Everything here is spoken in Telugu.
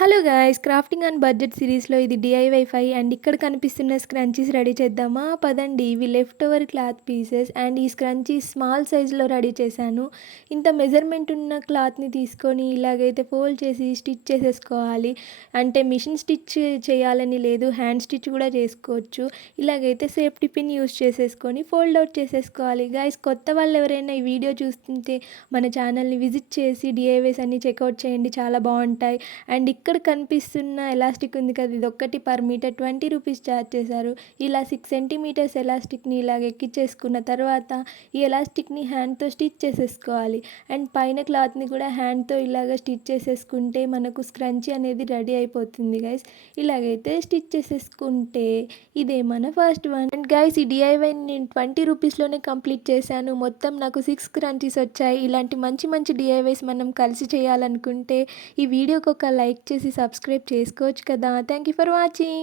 Hello guys, crafting and budget సిరీస్లో ఇది డిఐవై 5 అండ్ ఇక్కడ కనిపిస్తున్న స్క్రంచీస్ రెడీ చేద్దామా పదండి. ఇవి left over cloth pieces and ఈ స్క్రంచీస్ స్మాల్ సైజులో రెడీ చేశాను. ఇంత మెజర్మెంట్ ఉన్న క్లాత్ని తీసుకొని ఇలాగైతే ఫోల్డ్ చేసి స్టిచ్ చేసేసుకోవాలి. అంటే మిషన్ స్టిచ్ చేయాలని లేదు, హ్యాండ్ స్టిచ్ కూడా చేసుకోవచ్చు. ఇలాగైతే సేఫ్టీ పిన్ యూస్ చేసేసుకొని ఫోల్డ్ అవుట్ చేసేసుకోవాలి. గాయ్స్, కొత్త వాళ్ళు ఎవరైనా ఈ వీడియో చూస్తుంటే మన ఛానల్ని విజిట్ చేసి డిఐవైస్ అన్ని చెక్అవుట్ చేయండి, చాలా బాగుంటాయి. అండ్ ఇక్కడ కనిపిస్తున్న ఎలాస్టిక్ ఉంది కదా, ఇది ఒక్కటి పర్ మీటర్ 20 రూపీస్ ఛార్జ్ చేశారు. ఇలా 6 సెంటీమీటర్స్ ఎలాస్టిక్ని ఇలాగ ఎక్కించేసుకున్న తర్వాత ఈ ఎలాస్టిక్ని హ్యాండ్తో స్టిచ్ చేసేసుకోవాలి. అండ్ పైన క్లాత్ని కూడా హ్యాండ్తో ఇలాగ స్టిచ్ చేసేసుకుంటే మనకు స్క్రంచీ అనేది రెడీ అయిపోతుంది గైస్. ఇలాగైతే స్టిచ్ చేసేసుకుంటే ఇదే మన ఫస్ట్ వన్. అండ్ గైస్, ఈ డిఐవై నేను 20 రూపీస్లోనే కంప్లీట్ చేశాను. మొత్తం నాకు 6 స్క్రంచీస్ వచ్చాయి. ఇలాంటి మంచి మంచి డిఐవైస్ మనం కలిసి చేయాలనుకుంటే ఈ వీడియోకి ఒక లైక్ చేసి సబ్స్క్రైబ్ చేసుకోవచ్చు కదా. Thank you for watching.